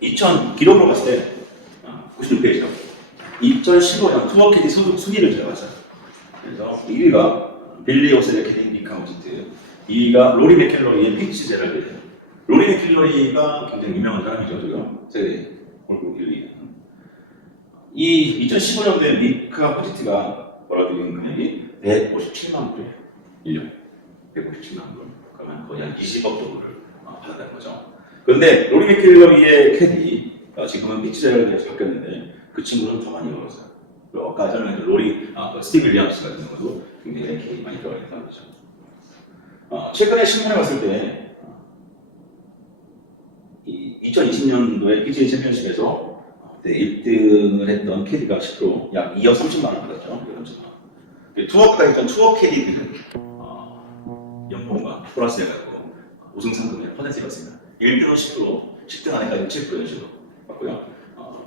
2000 기록으로 봤을 때 96페이지죠. 2015년 투어 캐디 순위를 제가 봤어요. 그래서 1위가 빌리 오셀의 캐디 니카우지트, 2위가 로리 맥켈로리의 피치 제랄드예요. 로리 맥켈로리가 굉장히 유명한 사람이죠. 지금 세계 골프 1위. 이 2015년도에 니카 호지트가 벌어들인 금액이 157만 불이에요. 1년 157만 불. 그러면 거의 한 20억 정도를 받았다는 거죠. 그런데 로리 맥켈러리의 캐디, 지금은 피치 제랄드에서 바뀌었는데 그 친구는 더 많이 벌었어요. 그리고 아까 전에 로리, 스티브 윌리엄스 같은 경우도 굉장히 캐디 많이 들어가 있다는 거죠. 최근에 신문에 봤을 때 2020년도에 PGA 챔피언십에서 1등을 했던 캐디가 10% 약 2억 30만 원 받았죠. 투어까지 했던 투어 캐디들은 연봉과 플러스 해가지고 우승 상금의 퍼센트가 있습니다. 1등은 10%, 10등 안에까지 7% 이런 식으로 받고요.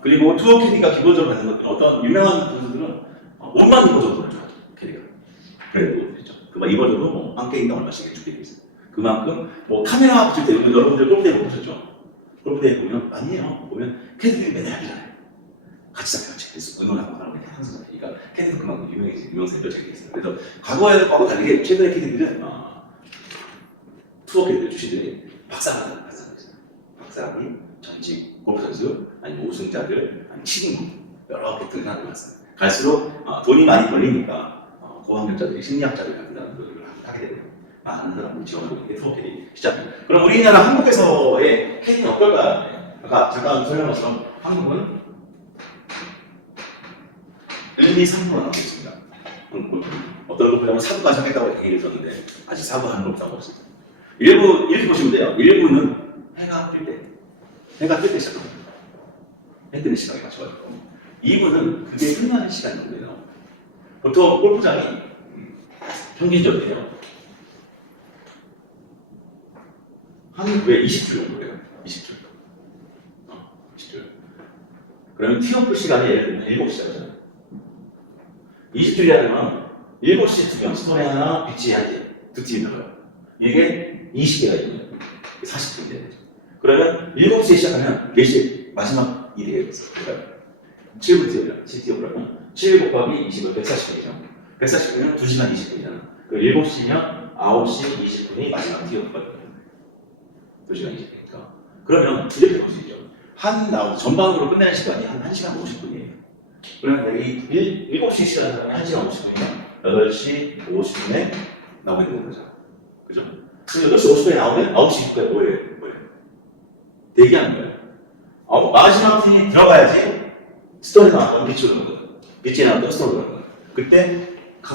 그리고 투어 캐디가 기본적으로 받는 것은 어떤 유명한 선수들은 5만 이버 정도를 줘요. 캐디가. 그래도 그렇죠. 그만 입어줘도 뭐 한 게임당 얼마씩 준비되어 있어요. 그만큼 뭐 카메라 붙일 때 여러분들 골프대회 보셨죠? 골프대회 보면 많이 해요. 보면 캐디들이 맨날 하잖아요. 같이 잡혀요. 응원하고 하는 게 항상. 그러니까 캐디는 그만큼 유명세를 자기 있어요. 그래서 과거하고 다르게 최근의 캐디들은 투어 캐디들 출신들이 박사를 있어요. 박사님, 전직 골프 선수, 아니면 우승자들, 아니면 친구 여러 계통의 사람들이 왔어요. 갈수록 돈이 많이 걸리니까 고학력자들이 심리학자들 같은 사람들을 하게 되고 많은 사람들이 지원하고 있는 게 투어 캐디 시작입니다. 그럼 우리나라 한국에서의 캐디는 어떨까? 아까 잠깐 설명한 것처럼 한국은 1, 2, 3부가 나오고 있습니다. 어떤 골프장은 4부까지 하겠다고 얘기를 들었는데 아직 4부 하는 골프장은 없습니다. 일부 이렇게 보시면 돼요. 일부는 해가 뜰 때 시작합니다. 해 뜨는 시간에 맞춰가지고 2부는 그게 끝나는 시간 정도예요. 보통 골프장이 평균적이에요. 한국에 20줄 정도예요. 20줄. 20줄. 그러면 티오프 시간이 예를 들면 7시잖아요. 20줄이라면 7시 2명, 스토리 하나, 비치 한 개, 두 팀이 들어가요. 이게 20개가 있는 40분인데. 그러면 7시에 시작하면 4시 마지막이 되겠어요. 그러니까 7부 TO라면 7 곱하기 20은 140분이죠. 140분이면 2시간 20분이잖아. 그 7시면 9시 20분이 마지막 TO거든요. 2시간 20분이니까. 그러면 이렇게 볼 수 있죠. 전반으로 끝내는 시간이 한 1시간 50분이에요. 그러면 이 7시 시간은 1시간 50분이면 8시 50분에 나오게 되는 거죠. 그죠? 그럼 8시 50분에 나오면 9시 20분에 뭐예요? 대기하는 거예요. 마지막 팀이 들어가야지 스토리 나왔던 빛이 오는 거예요. 빛이 나왔던 스토리 오는 거예요. 그때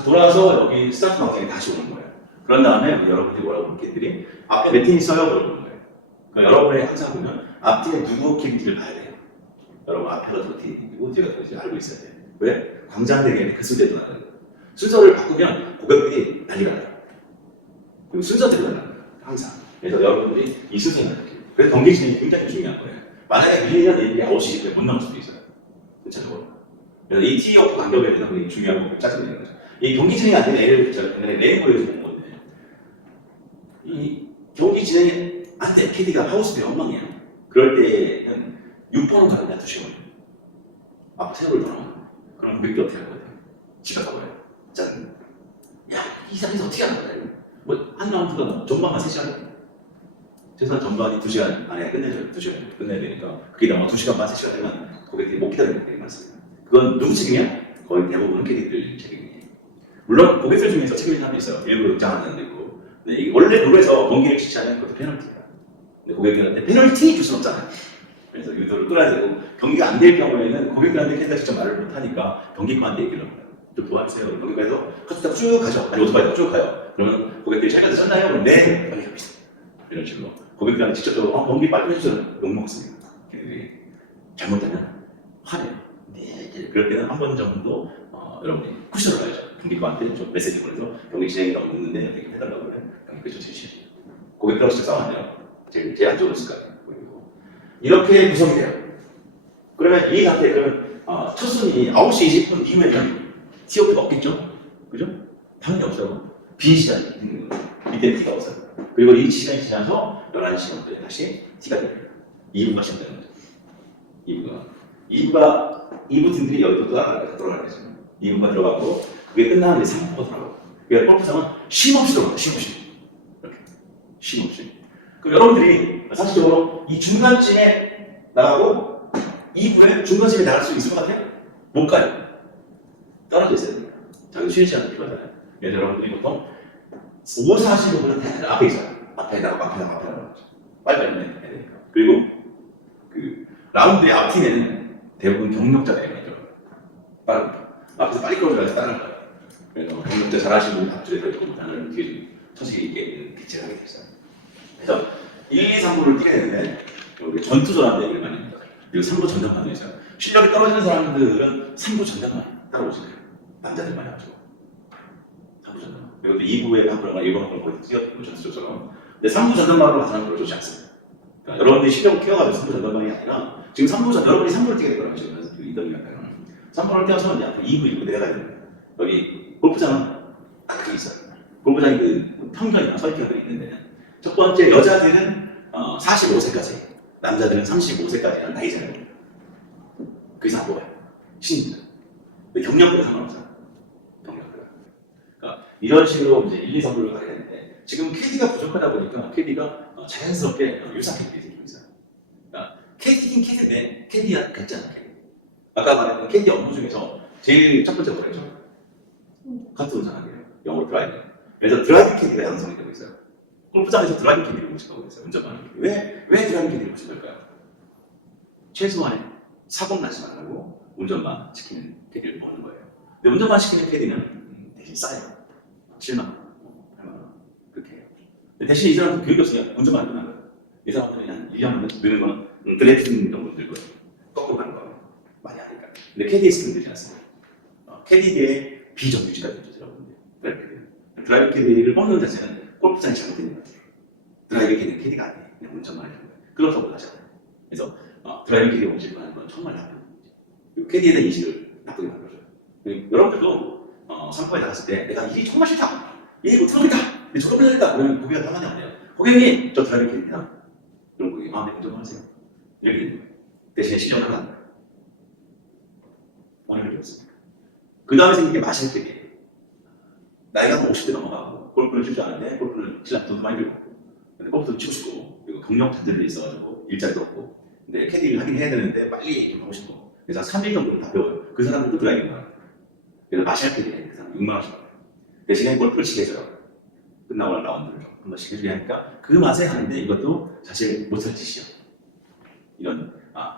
돌아서 여기 스타트 방향이 다시 오는 거예요. 그런 다음에 여러분들이 뭐라고 볼 캔들이 앞에 몇 팀 있어요? 물어보는 거예요. 그러니까 여러분이 항상 보면 앞뒤에 누구 캔들을 봐야 돼요. 여러분 앞에가 더 팀이고 뒤가 더 팀인지 알고 있어야 돼요. 왜? 광장대회는 그 순서대로 나가는 거예요. 순서를 바꾸면 고객들이 난리가 나요. 그리고 순서대로 나가는 거예요. 항상. 그래서 여러분들이 이 순서를 나가요. 그래서 경기 진행이 굉장히 중요한 거예요. 만약에 밀리면 얘들이 9시 20분에 못 나올 수도 있어요. 전체적으로. 그래서 이 티오프 간격에 대해서 굉장히 중요한 부분을 짜증내는 거죠. 이 경기 진행이 안 되는 애를 제가 옛날에 레인보이에서 본 건데, 이 경기 진행이 안 돼. 캐디가 하우스비 엉망이야. 그럴 때는 6번을 가는데 2시간 걸려요. 앞 세로를 돌아와. 그럼 고객들 어떻게 할 거예요? 지각하고요. 짜증나. 야, 이 사람에서 어떻게 하는 거야? 뭐, 한 라운드가 전반만 3시간. 최소한 전반이 2시간 안에 끝내줘요. 2시간 끝내야 되니까. 그게 아마 2시간 반, 3시간 되면 고객들이 못 기다리는 경우가 많습니다. 그건 누구 책임이야? 거의 대부분은 캐디들 책임이에요. 물론 고객들 중에서 책임있는 사람도 있어요. 일부러 응장하는 사람도 있고. 근데 원래 룰에서 경기를 지치하는 것도 페널티예요. 근데 고객들한테 페널티 줄 수는 없잖아요. 그래서 유도를 끌어야 되고, 경기가 안 될 경우에는 고객들한테 캐디가 직접 말을 못하니까 경기과한테 얘기를 합니다. 좀 도와주세요. 경기과에서 카트가 쭉 가죠. 아니 오토바이가 쭉 가요. 그러면 고객들이 잘 가서 쳤나요? 그럼 네. 빨리 갑니다. 이런 식으로 고객들한테 직접적으로 경기 빨리 해주세요. 욕먹습니다. 걔들이 잘못하면 화내요. 네. 그럴 때는 한 번 정도 여러분이 쿠션을 가야죠. 경기과한테 좀 메시지 보내서 경기 진행이 너무 늦는데 이렇게 해달라고 하면 경기과 좀 제시해줘요. 고객들하고 직접 싸우면 제일 안쪽으로 있을 거예요. 이렇게 구성이 돼요. 그러면 이 상태, 그러면 첫 순위 9시 20분 이후에는 TOP가 없겠죠? 그죠? 당연히 없어요. 빈 시간이 있는 거예요. 밑에 T가 없어요. 그리고 이 시간이 지나서 11시 정도에 다시 T가 됩니다. 2부가 시작되는 거죠. 2부 팀들이 여기도 들어가겠죠. 2부가 들어가고 그게 끝나면 이제 3부가 들어가고. 그러니까 골프장은 쉼없이 들어갑니다. 쉼없이. 이렇게. 쉼없이. 그럼 여러분들이 사실적으로 이 중간쯤에 나가고 2부에 중간쯤에 나갈 수 있을 것 같아요? 못 가요. 떨어져 있어야 됩니다. 자기 쉬는 시간이 필요하잖아요. 그래서 여러분들이 보통 5, 45분은 앞에 있어요. 앞에 나가. 빨리빨리 해야 되니까. 그리고 그 라운드의 앞팀에는 대부분 경력자들이 많이 들어가요. 빠르니까. 앞에서 빨리 끌어줘야지 따라갈 거예요. 그래서 경력자 잘하시는 분 앞줄에 서 있고 나는 뒤에 좀 처지게 있게 빛을 하게 됐어요. 그래서 1, 2, 3부를 뛰게 되는데 여기 전투조라는 얘기를 많이 합니다. 그리고 3부 전담반도 있어요. 실력이 떨어지는 사람들은 3부 전담반 따라오시네요. 남자들만 하죠. 3부 전담반. 그리고 또 2부에 한부랑 1번을 거의 뛰었고 전투조처럼. 근데 3부 전담반으로 가서는 별로 좋지 않습니다. 그러니까 여러분들이 실력을 키워가지고 3부 전담반이 아니라 지금 3부 여러분이 3부를 뛰게 될 거라고 지금 이동이 할까요? 3부를 뛰어서 이제 2부, 1부 내려가야 됩니다. 여기 골프장은 딱 그게 있어요. 골프장이 그 평균이나 설계가 있는데 첫 번째 여자들은 45세까지, 남자들은 35세까지는 나이잖아요. 그 이상 안 뽑아요. 신입니다. 경력보다 상관없어요. 경력보다. 그러니까 이런 식으로 이제 1, 2, 3부를 가게 되는데 지금 캐디가 부족하다 보니까 캐디가 자연스럽게 유사 캐디들이 좀 있어요. 그러니까 캐디긴 캐디인데 캐디가 같지 않아. 캐디. 아까 말했던 캐디 업무 중에서 제일 첫 번째 뭐였죠? 카트 운전하는 게 영어로 드라이빙. 그래서 드라이빙 캐디가 양성이 되고 있어요. 골프장에서 드라이빙 캐디를 모집하고 있어요. 운전하는 캐디. 왜 드라이빙 캐디를 모집할까요? 최소한의 사고 나지 말라고 운전만 시키는 캐디를 뽑는 거예요. 근데 운전만 시키는 캐디는 대신 싸요. 7만 원, 8만 원 그렇게 해요. 대신 이 사람은 교육이 없으니까 운전만 안 끝나는 거예요. 이 사람들은 한 1년 느는 거는 드래프팅 정도 들고 거꾸로 가는 거예요. 많이 하니까. 근데 캐디의 스킬은 되지 않습니다. 캐디의 비정규직가 되죠, 여러분들. 드라이빙 캐디를 뽑는 자체는 골프장이 잘못된 것 같아요. 드라이빙 캐디는 캐디가 아니에요. 그냥 운전만 하는 거예요. 그렇다고 하잖아요. 그래서 드라이빙 캐디 모집을 하는 건 정말 나쁜 거죠. 캐디에 대한 인식을 나쁘게 만들어줘요. 여러분들도 상권에 나갔을 때 내가 일이 정말 싫다. 일이 못하겠다. 저도 못하겠다. 그러면 고객가 당하지 않아요. 고객님, 저 드라이빙 캐디입니다. 그럼 고객이 네, 운전을 하세요. 이렇게 되는 거예요. 대신에 실력을 하는 거예요. 오늘 배웠습니다. 그 다음에 생긴 게 마실 캐디. 나이가 50대 넘어가고 골프를 칠 줄 아는데 골프를 치려면 돈도 많이 들고 근데 골프도 치고 싶고 그리고 경력 단절돼 있어가지고 일자리도 없고 근데 캐디를 하긴 해야 되는데 빨리 좀 하고 싶고 그래서 3일 정도를 다 배워요. 그 사람들도 드라이빙을 하는 거예요. 그래서 마실 캐디 그 사람 6만 원씩 받아요. 대신에 골프를 치게 해줘요. 끝나고 라운드를 좀 한 번씩 해주게 하니까 그 맛에 하는데 이것도 사실 못할 짓이요. 이런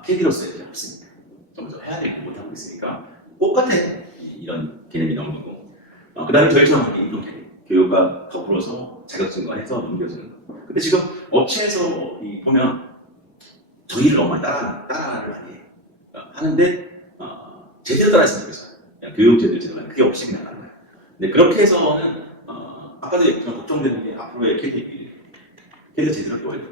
캐디로서의 일이 없습니다. 전부 다 해야 되고 못하고 있으니까 똑같아. 이런 개념이 나오는 거고 그 다음에 저희처럼 인동 캐디 교육과 더불어서 자격증과 해서 넘겨주는 거. 근데 지금 업체에서 보면 저희를 너무 많이 따라를 많이 해요. 하는데 제대로 따라했으면 좋겠어요. 그냥 교육 제대로 그게 없이 그냥 하는 거예요. 근데 그렇게 해서는 아까도 얘기했지만 걱정되는 게 앞으로의 캐디가 제대로 배워야 돼요.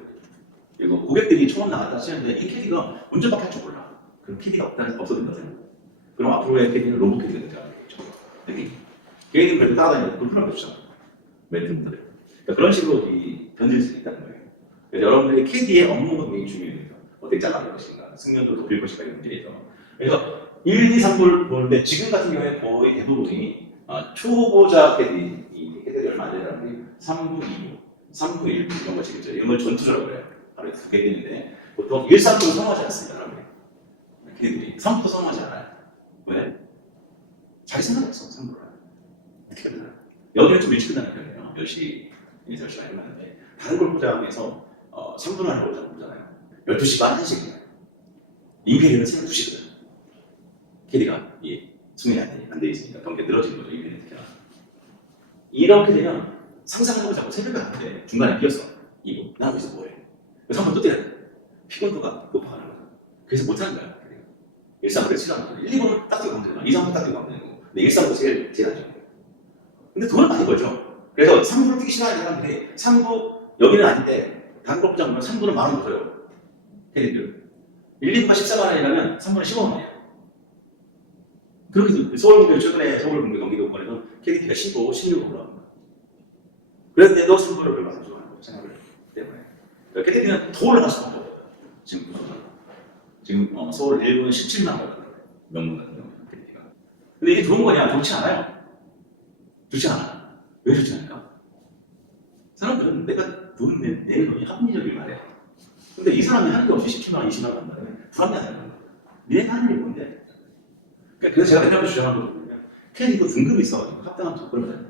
그리고 고객들이 처음 나갔다 하시는데 이 캐디가 운전밖에 할 줄 몰라. 그럼 캐디가 없어도 된다 생각. 그럼 앞으로의 캐디는 로봇 캐디가 된다는 얘기죠. 개인은 그래도 따라다니는 불편한 거죠. 멘트분들을. 그러니까 그런 식으로 변질 수 있다는 거예요. 그래서 여러분들이 캐디의 업무가 굉장히 중요해요. 어떻게 잘라낼 것인가, 승률도 높일 것인가 이런 문제에서. 그래서 1, 2, 3부를 보는데 지금 같은 경우에 거의 대부분이 초보자 캐디, 이 캐디들이 얼마 안 되는 사람들이 3부, 2부, 3부, 1부 이런 거 지겠죠. 이런 걸 전투라고 해요. 하루에 2개 되는데 보통 1, 3부는 선호하지 않습니다. 여러분들. 캐디들이 3부 선호하지 않아요. 왜? 자기 생각 없어, 3부를. 어떻게 끝나요? 여기는 좀 일찍 끝나는 편이에요. 10시, 10시 많이 끝나는데 다른 골프장에서 3분 하는 골프장 보잖아요. 12시 반 1시거든요. 임페리는 새벽 2시거든요. 캐디가 승인이 안 돼 있으니까 경기가 늘어지는 거죠. 임페리는 특히나. 이렇게 되면 상상하고 자꾸 새벽에 하는데 중간에 비었어. 2분. 나 여기서 뭐해? 3분 또 뛰어야 돼. 피곤도가 높아가는 거죠. 그래서 못하는 거야. 1-3부를 치라는 거죠. 1, 2분 딱 뛰고 가면 되나? 2, 3분 딱 뛰고 가면 되고. 근데 1-3부가 제일 안 좋은 거예요. 근데 돈을 많이 벌죠. 그래서 3부를 뛰기 싫어하는 사람들이 3부 여기는 아닌데 다른 골프장 보면 3부는 10,000원 줘요. 캐디들 1, 2부가 14만 원이라면 3부는 15만 원이에요. 그렇게 서울공대 최근에 서울공대 경기도권에서 캐디가 15, 16으로 올라갑니다. 그런데도 3부를 별로 안 좋아하는 거예요. 생각을 때문에. 그러니까 캐디는 더 올라갈 수밖에 없어요. 지금 지금 서울 1분 17만 원 같은 거예요. 명문 같은 경우는 KT가. 근데 이게 좋은 거냐? 좋지 않아요. 좋지 않아. 왜 좋지 않을까? 사람들은 내가 돈 내는 돈이 합리적일 말이야. 근데 이 사람이 하는 게 없이 17만 원, 20만 원 한다면 불합리하다는 거야. 니네가 하는 일이 뭔데? 그래서 제가 맨날 주장하는 거거든요. KT도 등급이 있어가지고 합당한 조건을 해야 돼.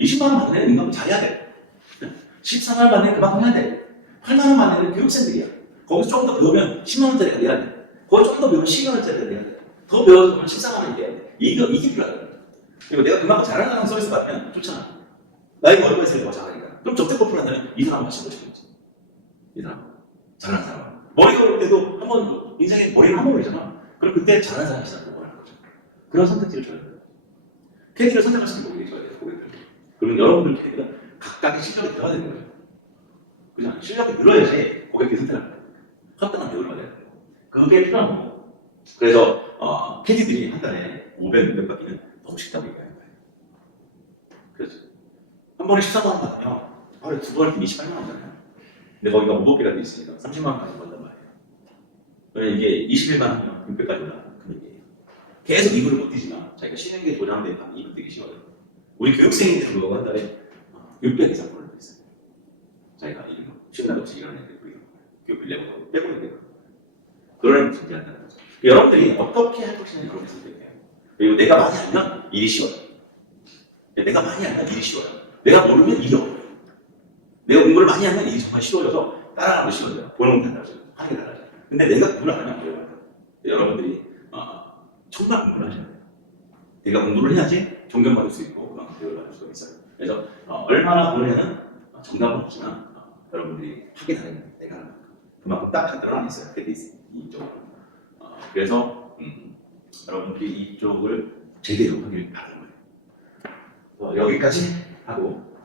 20만 원 받는 애는 인간은 잘해야 돼. 14만 원 받는 애는 그만큼 해야 돼. 8만 원 받는 애는 교육생들이야. 거기서 조금 더 배우면 10만 원짜리가 돼야 돼. 거기서 조금 더 배우면 12만 원짜리가 돼야 돼. 더 배워서 14만 원이 돼야 돼. 이게 필요하다. 그리고 내가 그만큼 잘하는 사람 서비스 받으면 좋잖아. 나이가 얼마 있으면 더 잘하니까. 그럼 적대 커플 한다면 이 사람 마시는 거지. 이 사람. 잘하는 사람. 머리가 올 때도 한번 인생에 머리가 한번 올리잖아. 그럼 그때 잘하는 사람이 시작하고 하는 거죠. 그런 선택지를 줘야 돼요. 캐디를 선택하시는 고객이 줘야 돼요. 고객들. 그러면 여러분들 캐디가 각각의 실력이 들어가야 되는 거예요. 그죠? 실력이 늘어야지 고객들이 선택할 거예요. 합당한 대우를 받아야 돼요. 그게 필요한 거고. 그래서 캐디들이 한 달에 500, 600 받기는 너무 쉽다고 얘기하는 거예요. 그렇죠. 한 번에 14만 원 받으면 하루에 두 번 할 때 28만 원이잖아요. 근데 거기가 무법비가 돼 있으니까 30만 원까지 번단 말이에요. 그러니까 이게 21만 하면 600까지 올라가는 금액이에요. 계속 이불을 못 뛰지만 자기가 쉬는 게 보장되면 이불 뛰기 쉬워요. 우리 교육생인데 그거 한 달에 600 이상 벌을 수 있어요. 자기가 쉬는 날 없이 일하는 애들 교육비 내고 빼고 있는 거. 그런 애들 존재한다는 거죠. 여러분들이 어떻게 할 것이냐 여러분이 선택해요. 그리고 내가 많이 알면 일이 쉬워요. 내가 많이 알면 일이 쉬워요. 내가 모르면 일이 어려워요. 내가 공부를 많이 하면 일이 정말 쉬워져서 따라가도 쉬워져요. 보는 건 달라져요. 하는 게 달라져요. 근데 내가 공부를 안 하면 어려워요. 여러분들이 정말 공부를 하셔야 돼요. 내가 공부를 해야지 존경받을 수 있고 그만큼 대우를 받을 수가 있어요. 그래서 얼마나 보내는 정답은 없지만 여러분들이 하게 되는 내가 하는 만큼 그만큼 딱 간단한 게 있어요. 이쪽. 그래서 여러분들이 이쪽을 제대로 하길 바라는 거예요. 여기까지 하고